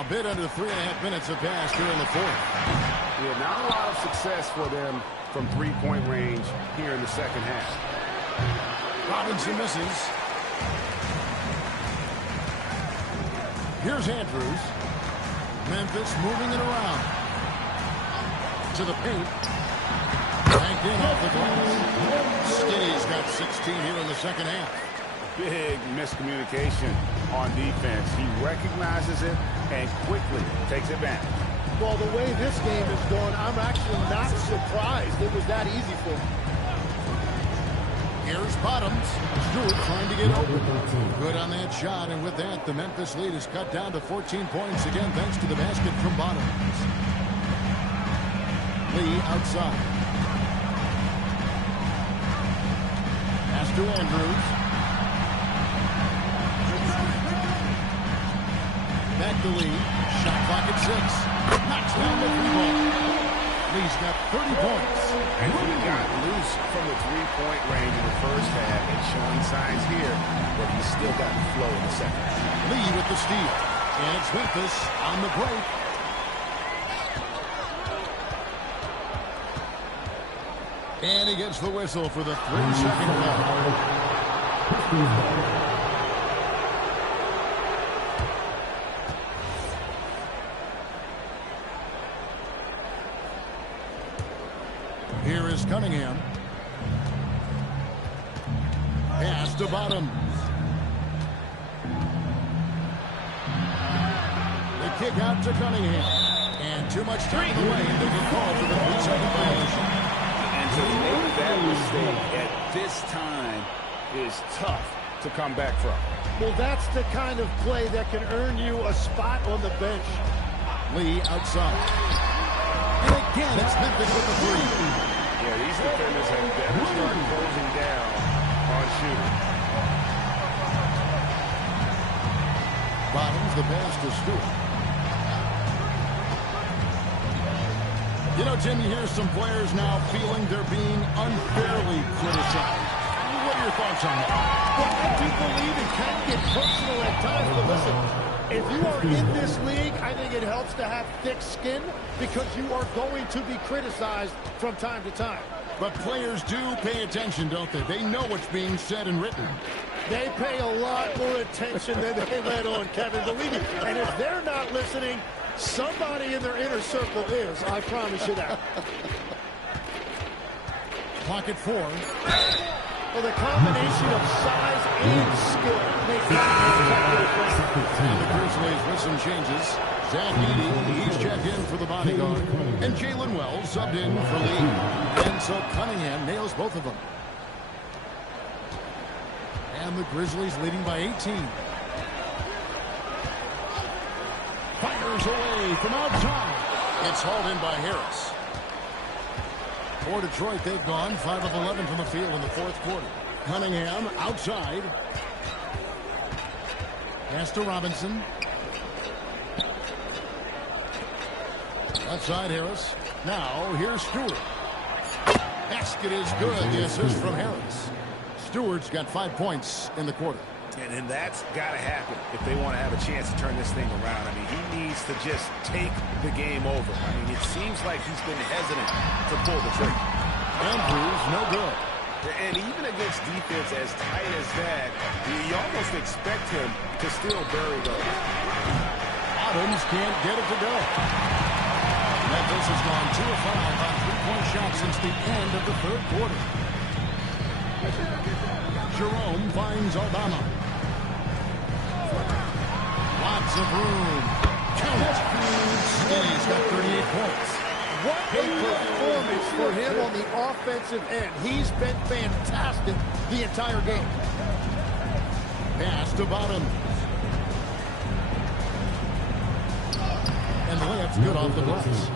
A bit under 3.5 minutes have passed here in the fourth. Yeah, not a lot of success for them from three-point range here in the second half. Robinson misses. Here's Andrews. Memphis moving it around. To the paint. Banked in off the glass. Skinny's got 16 here in the second half. Big miscommunication on defense. He recognizes it and quickly takes advantage. Well, the way this game is going, I'm actually not surprised it was that easy for him. Here's Bottoms. Stewart trying to get open. Good on that shot, and with that, the Memphis lead is cut down to 14 points again, thanks to the basket from Bottoms. Lee outside. Pass to Andrews. Back to Lee. Shot clock at 6. Knocks down the 3-ball. Lee's got 30 points. And he got loose from the three-point range in the first half and showing signs here, but he's still got the flow in the second. Lee with the steal. And it's Memphis on the break. And he gets the whistle for the 3-second foul. Here is Cunningham. Pass to Bottoms. The kick out to Cunningham. And too much time in the lane. They get called for the 3-second violation. And to make that mistake at this time is tough to come back from. Well, that's the kind of play that can earn you a spot on the bench. Lee outside. And again, it's Memphis with the three. Yeah, these defenders have better start closing down on shooting. Bottoms, the pass to Stewart. You know, Jim, you hear some players now feeling they're being unfairly criticized. What are your thoughts on that? Well, I do believe it can get personal at times, but listen, if you are in this league, I think it helps to have thick skin because you are going to be criticized from time to time. But players do pay attention, don't they? They know what's being said and written. They pay a lot more attention than they let on, Kevin, believe me. And if they're not listening, somebody in their inner circle is, I promise you that. Pocket 4. Well, the combination of size and skill makes that And the Grizzlies with some changes. Zach Edey, he's checked in for the bodyguard. And Jalen Wells subbed in for Lee. And so Cunningham nails both of them. And the Grizzlies leading by 18. Fires away from outside. It's hauled in by Harris. For Detroit, they've gone 5 of 11 from the field in the fourth quarter. Cunningham outside. Pass to Robinson. Outside Harris. Now here's Stewart. Basket is good. The assist from Harris. Stewart's got 5 points in the quarter. And that's got to happen if they want to have a chance to turn this thing around. I mean, he needs to just take the game over. I mean, it seems like he's been hesitant to pull the trigger. Andrews, no good. And even against defense as tight as that, you almost expect him to still bury those. Adams can't get it to go. Memphis has gone 2 of 5 on three-point shots since the end of the third quarter. Jerome finds Obama. Lots of room. Count it. He's got 38 points. What a performance for him on the offensive end. He's been fantastic the entire game. Pass to Bottoms. And the layup's good off the glass.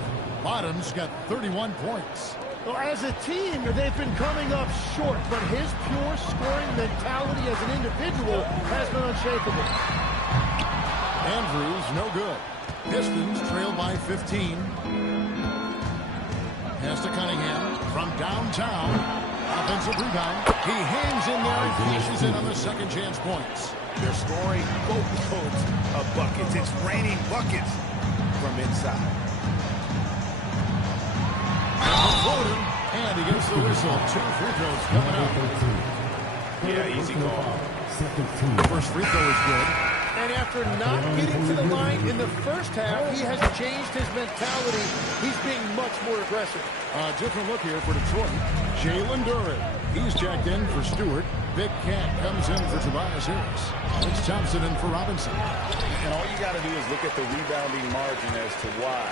Bottoms got 31 points. Well, as a team, they've been coming up short, but his pure scoring mentality as an individual has been unshakable. Andrews, no good. Pistons trail by 15. Pass to Cunningham from downtown. Offensive rebound. He hangs in there and flashes in on the second chance points. They're scoring boatloads of buckets. It's raining buckets from inside. Floater, and he gets the whistle. 2 free throws coming up. Yeah, easy call. First free throw is good. And after not getting to the line in the first half, he has changed his mentality. He's being much more aggressive. A different look here for Detroit. Jalen Duren. He's checked in for Stewart. Big Cat comes in for Tobias Harris. It's Thompson in for Robinson. And all you got to do is look at the rebounding margin as to why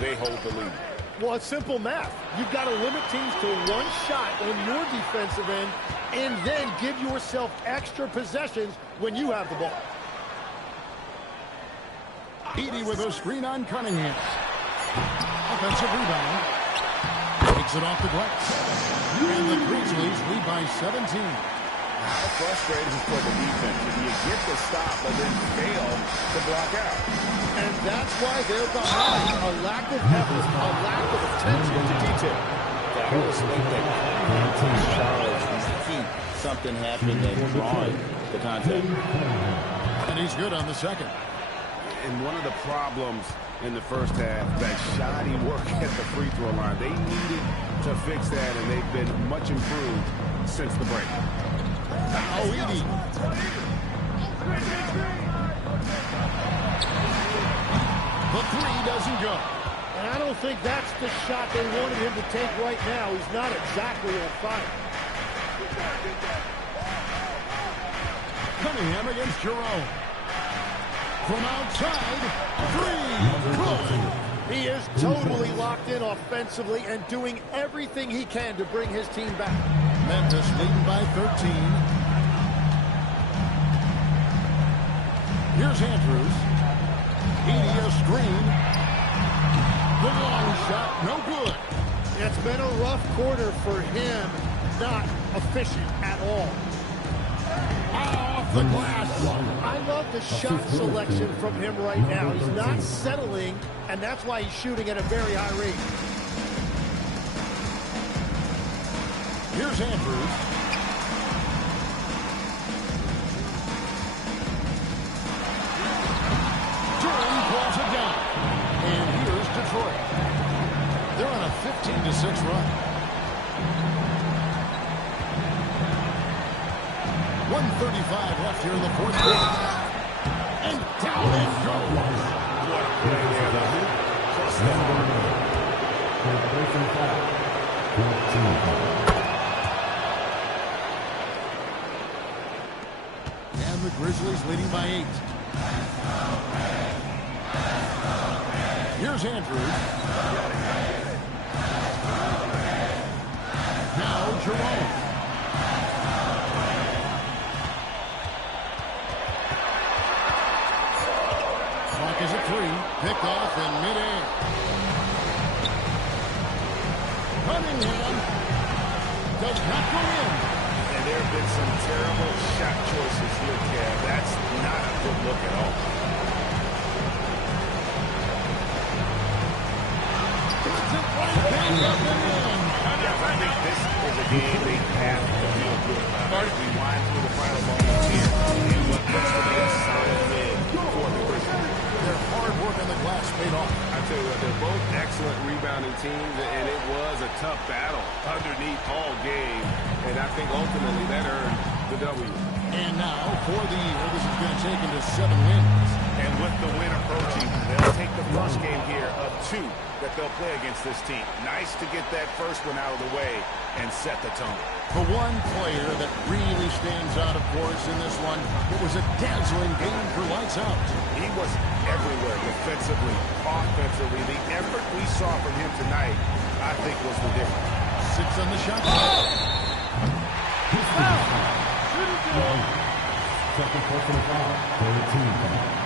they hold the lead. Well, it's simple math. You've got to limit teams to 1 shot on your defensive end and then give yourself extra possessions when you have the ball. Edey with a screen on Cunningham. Offensive rebound. Takes it off the glass. And the Grizzlies lead by 17. How frustrating for the defense if you get the stop but then fail to block out. And that's why they're behind. A lack of effort, a lack of attention to detail. That was the charge is key. Something happened that drawing the contact. And he's good on the second. And one of the problems in the first half, that shoddy work at the free throw line. They needed to fix that, and they've been much improved since the break. Now Edey. The three doesn't go. And I don't think that's the shot they wanted him to take right now. He's not exactly on fire. Cunningham against Jerome. From outside, three, good. He is totally locked in offensively and doing everything he can to bring his team back. Memphis leading by 13. Here's Andrews. Media screen. The long shot, no good. It's been a rough quarter for him, not efficient at all. Off the glass. I love the shot selection from him right now. He's not settling, and that's why he's shooting at a very high rate. Here's Andrews. Durham calls it down. And here's Detroit. They're on a 15-6 run. 1:35 left here in the fourth quarter. And down it goes. What a play there. The hoop plus the And the Grizzlies leading by 8. Here's Andrews. Now Jerome. Clock is at 3. Picked off in midair. Cunningham does not go in. And there have been some terrible shot choices here, Kev. That's not a good look at all. Puts it right back up and in. I think this is a game they have to feel good about. As we wind through the final moments here, and what looks to be a solid win for the Grizzlies. Their hard work on the glass paid off. I tell you what, they're both excellent rebounding teams, and it was a tough battle underneath all game. And I think ultimately that earned the W. And now, for the year, this is going to take them to 7 wins. And with the win approaching, they'll take the first game here of 2 that they'll play against this team. Nice to get that first one out of the way and set the tone. The one player that really stands out, of course, in this one, it was a dazzling game for lights out. He was everywhere, defensively, offensively. The effort we saw from him tonight, I think, was the difference. 6 on the shot. He's fouled. Second personal foul. 13.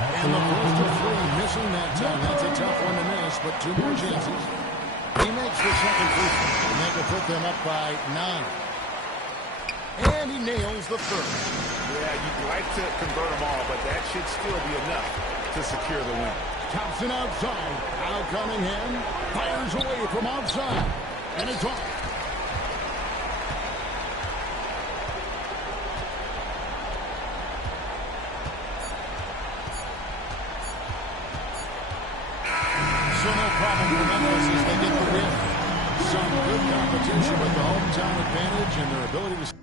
And the first of 3 missing that time. That's a tough one to miss, but 2 more chances. He makes the second free throw, and that will put them up by 9. And he nails the third. Yeah, you'd like to convert them all, but that should still be enough to secure the win. Thompson outside. Al Cunningham fires away from outside. And it's off. So no problem for Memphis as they get the win. Some good competition with the hometown advantage and their ability to